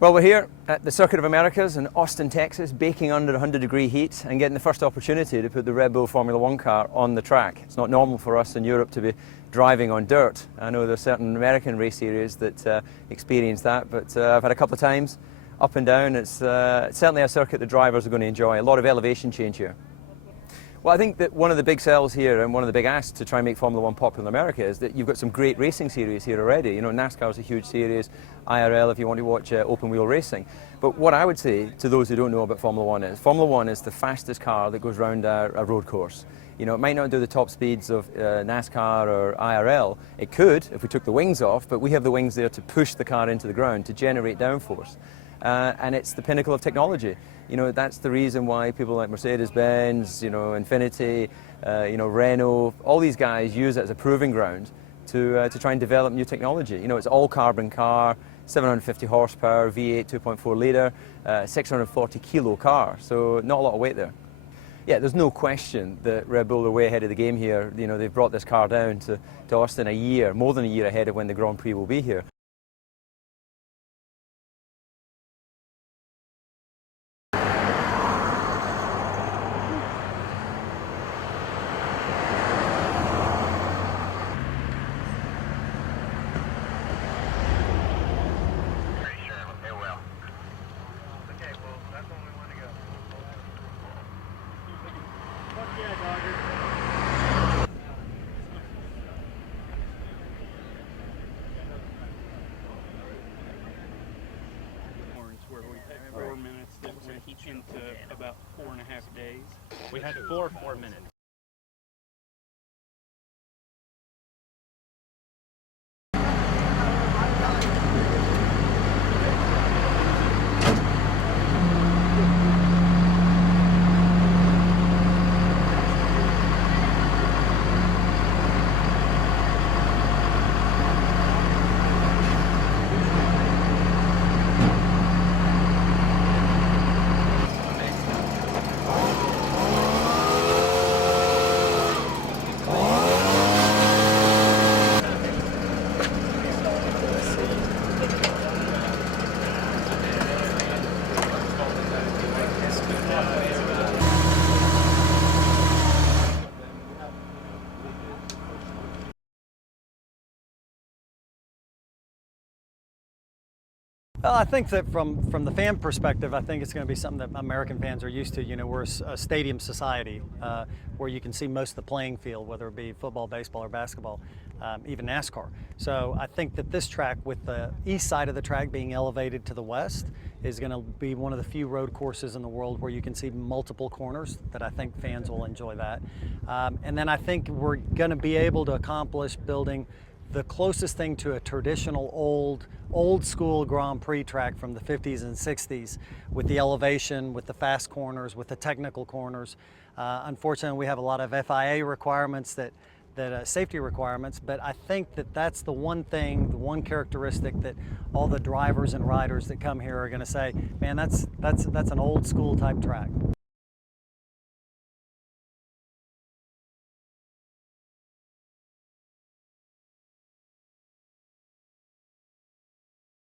Well, we're here at the Circuit of Americas in Austin, Texas, baking under 100-degree heat and getting the first opportunity to put the Red Bull Formula One car on the track. It's not normal for us in Europe to be driving on dirt. I know there are certain American race areas that experience that, but I've had a couple of times up and down. It's certainly a circuit the drivers are going to enjoy. A lot of elevation change here. Well, I think that one of the big sells here and one of the big asks to try and make Formula One popular in America is that you've got some great racing series here already. You know, NASCAR's a huge series, IRL if you want to watch open wheel racing. But what I would say to those who don't know about Formula One is the fastest car that goes around a road course. You know, it might not do the top speeds of NASCAR or IRL. It could if we took the wings off, but we have the wings there to push the car into the ground, to generate downforce. And it's the pinnacle of technology. You know, that's the reason why people like Mercedes-Benz, you know, Infiniti, you know, Renault, all these guys use it as a proving ground to try and develop new technology. You know, it's all carbon car, 750 horsepower, V8 2.4 litre, 640 kilo car, so not a lot of weight there. Yeah, there's no question that Red Bull are way ahead of the game here. You know, they've brought this car down to Austin a year, more than a year ahead of when the Grand Prix will be here. Where we had 4 minutes that went into about 4.5 days. We had 4 minutes. Well, I think that from the fan perspective, I think it's going to be something that American fans are used to. You know, we're a stadium society where you can see most of the playing field, whether it be football, baseball, or basketball, even NASCAR. So I think that this track, with the east side of the track being elevated to the west, is going to be one of the few road courses in the world where you can see multiple corners. That I think fans will enjoy that. And then I think we're going to be able to accomplish building the closest thing to a traditional old school Grand Prix track from the 50s and 60s, with the elevation, with the fast corners, with the technical corners. Unfortunately, we have a lot of FIA requirements, safety requirements, but I think that that's the one thing, the one characteristic that all the drivers and riders that come here are going to say, man, that's an old school type track.